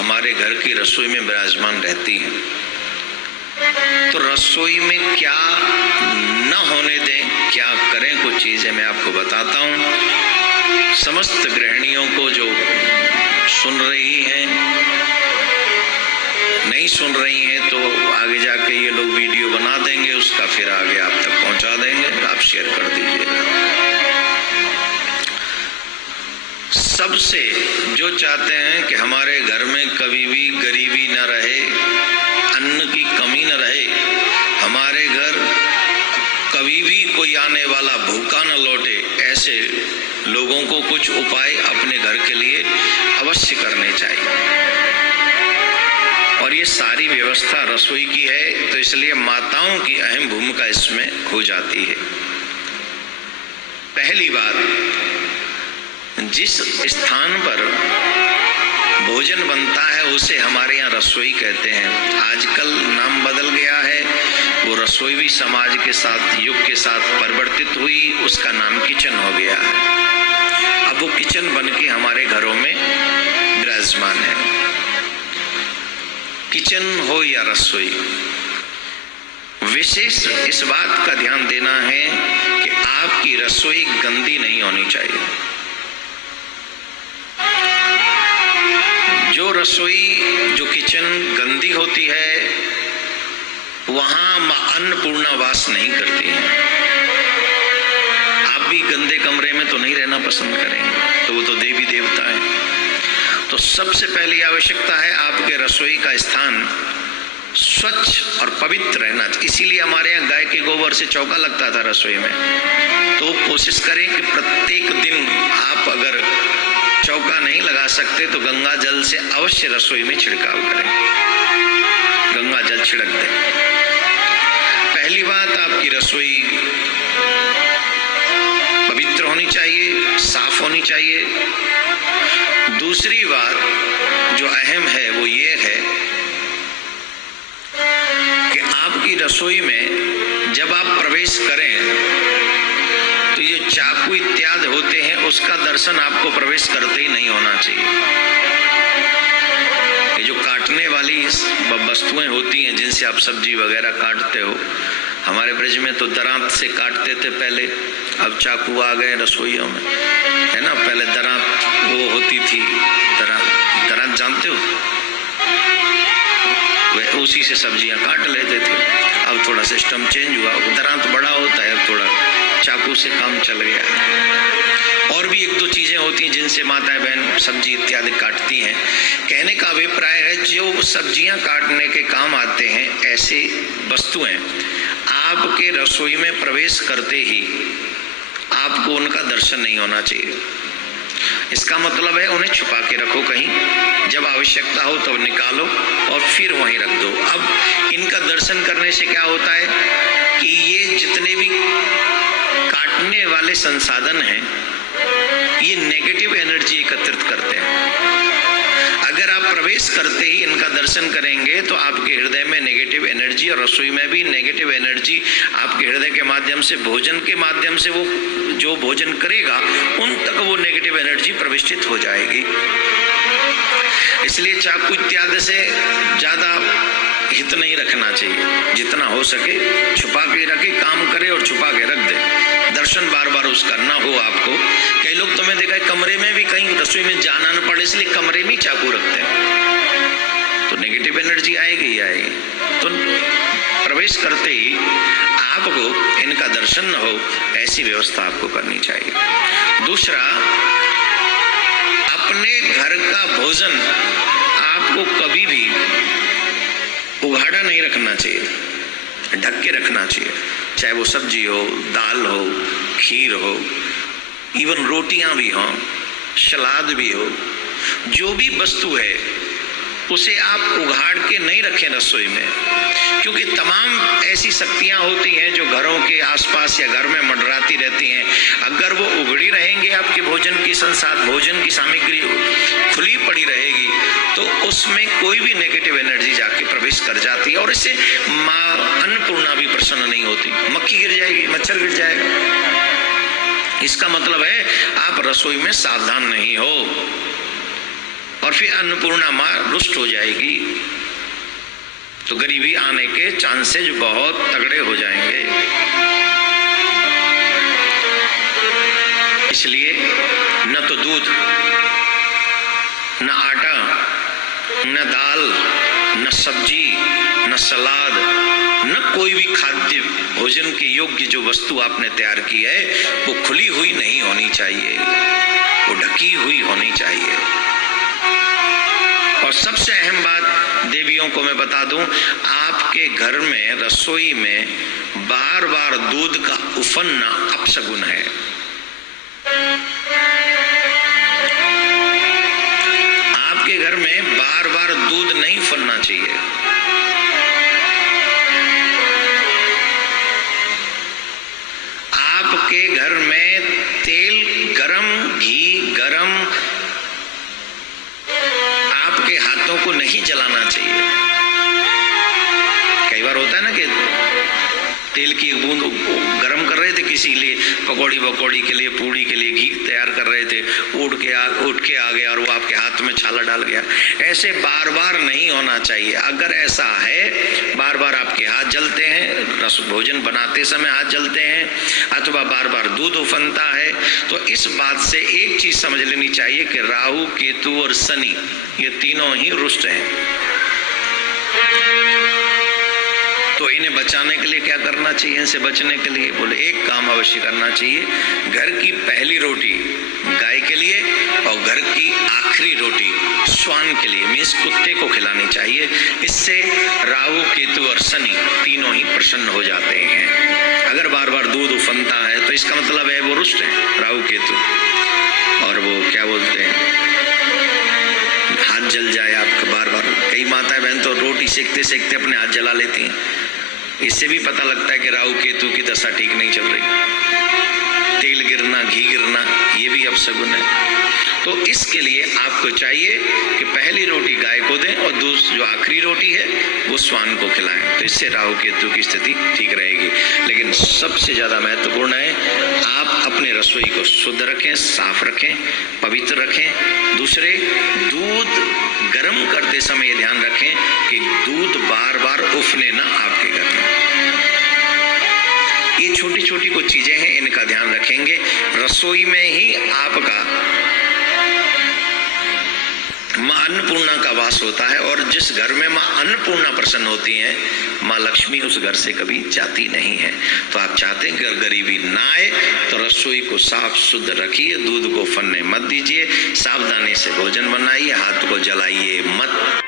हमारे घर की रसोई में विराजमान रहती हैं। तो रसोई में क्या न होने दें, क्या करें, कुछ चीजें मैं आपको बताता हूं। समस्त गृहिणियों को जो सुन रही हैं, नहीं सुन रही हैं तो आगे जाके ये लोग वीडियो बना देंगे, उसका फिर आगे आप तक पहुंचा देंगे, आप शेयर कर दीजिएगा। सबसे जो चाहते हैं कि हमारे घर में कभी भी गरीबी न रहे, अन्न की कमी न रहे, हमारे घर कभी भी कोई आने वाला भूखा न लौटे, ऐसे लोगों को कुछ उपाय अपने घर के लिए अवश्य करने चाहिए। और ये सारी व्यवस्था रसोई की है, तो इसलिए माताओं की अहम भूमिका इसमें हो जाती है। पहली बात, जिस स्थान पर भोजन बनता है उसे हमारे यहाँ रसोई कहते हैं। आजकल नाम बदल गया है, वो रसोई भी समाज के साथ, युग के साथ परिवर्तित हुई, उसका नाम किचन हो गया है। अब वो किचन बन के हमारे घरों में विराजमान है। किचन हो या रसोई, विशेष इस बात का ध्यान देना है कि आपकी रसोई गंदी नहीं होनी चाहिए। जो रसोई, जो किचन गंदी होती है, वहां मां अन्नपूर्णा वास नहीं करती है। आप भी गंदे कमरे में तो नहीं रहना पसंद करेंगे, तो वो तो देवी देवता है। तो सबसे पहली आवश्यकता है आपके रसोई का स्थान स्वच्छ और पवित्र रहना। इसीलिए हमारे यहाँ गाय के गोबर से चौका लगता था रसोई में। तो कोशिश करें कि प्रत्येक दिन आप अगर चौका नहीं लगा सकते तो गंगा जल से अवश्य रसोई में छिड़काव करें, गंगा जल छिड़क दें। पहली बात, आपकी रसोई पवित्र होनी चाहिए, साफ होनी चाहिए। दूसरी बात जो अहम है वो ये है कि आपकी रसोई में जब आप प्रवेश करें तो ये चाकू इत्यादि होते हैं, उसका दर्शन आपको प्रवेश करते ही नहीं होना चाहिए। ये जो काटने वाली वस्तुएं होती हैं जिनसे आप सब्जी वगैरह काटते हो, हमारे ब्रज में तो दरांत से काटते थे पहले, अब चाकू आ गए रसोइयों में, है ना। पहले दरांत वो होती थी, दरांत जानते हो, वे उसी से सब्जियां काट लेते थे। अब थोड़ा सिस्टम चेंज हुआ, दरांत बड़ा होता है, अब थोड़ा चाकू से काम चल गया। और भी एक दो चीजें होती हैं जिनसे माताएं बहन सब्जी इत्यादि काटती हैं। कहने का अभिप्राय है जो सब्जियां काटने के काम आते हैं, ऐसे वस्तुएं आपके रसोई में प्रवेश करते ही आपको उनका दर्शन नहीं होना चाहिए। इसका मतलब है उन्हें छुपा के रखो कहीं, जब आवश्यकता हो तब तो निकालो और फिर वहीं रख दो। अब इनका दर्शन करने से क्या होता है कि ये जितने भी काटने वाले संसाधन हैं, ये नेगेटिव एनर्जी एकत्रित करते हैं। अगर आप प्रवेश करते ही इनका दर्शन करेंगे तो आपके हृदय में नेगेटिव एनर्जी, और रसोई में भी नेगेटिव एनर्जी आपके हृदय के माध्यम से, भोजन के माध्यम से, वो जो भोजन करेगा उन तक वो नेगेटिव एनर्जी प्रविष्टित हो जाएगी। इसलिए चाकू इत्यादि से ज्यादा हित नहीं रखना चाहिए, जितना हो सके छुपा के रखे, काम करे और छुपा के रख दे, दर्शन बार बार उसका ना हो आपको। कई लोग तो मैं देखा है कमरे में भी, कहीं रसोई में जाना न पड़े इसलिए कमरे में चाकू रखते हैं, तो नेगेटिव एनर्जी आएगी ही आएगी। तो प्रवेश करते ही आपको इनका दर्शन न हो, ऐसी व्यवस्था आपको करनी चाहिए। दूसरा, अपने घर का भोजन आपको कभी भी उघाड़ा नहीं रखना चाहिए, ढक के रखना चाहिए। चाहे वो सब्जी हो, दाल हो, खीर हो, इवन रोटियां भी हों, सलाद भी हो, जो भी वस्तु है उसे आप उघाड़ के नहीं रखें रसोई में, क्योंकि तमाम ऐसी शक्तियां होती हैं जो घरों के आसपास या घर में मंडराती रहती हैं। अगर वो उघड़ी रहेंगे, आपके भोजन की भोजन की सामग्री खुली पड़ी रहेगी, तो उसमें कोई भी नेगेटिव एनर्जी जाके प्रवेश कर जाती है, और इससे माँ अन्नपूर्णा भी प्रसन्न नहीं होती, मक्खी गिर जाएगी, मच्छर गिर जाएगा। इसका मतलब है आप रसोई में सावधान नहीं हो। और फिर अन्नपूर्णा माँ रुष्ट हो जाएगी तो गरीबी आने के चांसेज बहुत तगड़े हो जाएंगे। इसलिए न तो दूध, न आटा, न दाल, न सब्जी, न सलाद, न कोई भी खाद्य भोजन के योग्य जो वस्तु आपने तैयार की है वो खुली हुई नहीं होनी चाहिए, वो ढकी हुई होनी चाहिए। और सबसे अहम बात देवियों को मैं बता दूं, आपके घर में रसोई में बार बार दूध का उफनना अपशगुन है। आपके घर में बार बार दूध नहीं उफनना चाहिए। आपके घर में तेल गरम, घी गरम आपके हाथों को नहीं जलाना चाहिए। कई बार होता है ना कि तेल की एक बूंद गरम कर रहे थे किसी लिए, पकौड़ी के लिए, पूड़ी के लिए घी तैयार कर रहे थे, उठ के आ गया और वो आपके हाथ में छाला डाल गया। ऐसे बार बार नहीं होना चाहिए। अगर ऐसा है बार बार आपके हाथ जलते हैं, रस भोजन बनाते समय हाथ जलते हैं, अथवा बार बार दूध उफनता है, तो इस बात से एक चीज समझ लेनी चाहिए कि राहु, केतु और शनि ये तीनों ही रुष्ट हैं। तो इन्हें बचाने के लिए क्या करना चाहिए? इनसे बचने के लिए बोले एक काम अवश्य करना चाहिए, घर की पहली रोटी गाय के लिए और घर की आखिरी रोटी श्वान के लिए, मीन्स कुत्ते को खिलानी चाहिए। इससे राहु, केतु और शनि तीनों ही प्रसन्न हो जाते हैं। अगर बार बार दूध उफनता है तो इसका मतलब है वो रुष्ट है, राहु केतु। और वो क्या बोलते हैं, हाथ जल जाए आपका बार बार। कई माताएं बहन तो रोटी सेकते सेकते अपने हाथ जला लेती हैं। इससे भी पता लगता है कि राहु केतु की दशा ठीक नहीं चल रही। तेल गिरना, घी गिरना ये भी अपशगुन है। तो इसके लिए आपको चाहिए कि पहली रोटी गाय को दें और दूसरी जो आखिरी रोटी है वो श्वान को खिलाएं। तो इससे राहु केतु की स्थिति ठीक रहेगी। लेकिन सबसे ज्यादा महत्वपूर्ण है आप अपने रसोई को शुद्ध रखें, साफ रखें, पवित्र रखें। दूसरे, दूध गर्म करते समय ये ध्यान रखें कि दूध बार बार उफने ना आपके घर में। ये छोटी छोटी कुछ चीजें हैं, इनका ध्यान रखेंगे। रसोई में ही आपका माँ अन्नपूर्णा का वास होता है और जिस घर में माँ अन्नपूर्णा प्रसन्न होती हैं, माँ लक्ष्मी उस घर से कभी जाती नहीं है। तो आप चाहते हैं कि गरीबी ना आए तो रसोई को साफ शुद्ध रखिए, दूध को फनने मत दीजिए, सावधानी से भोजन बनाइए, हाथ को जलाइए मत।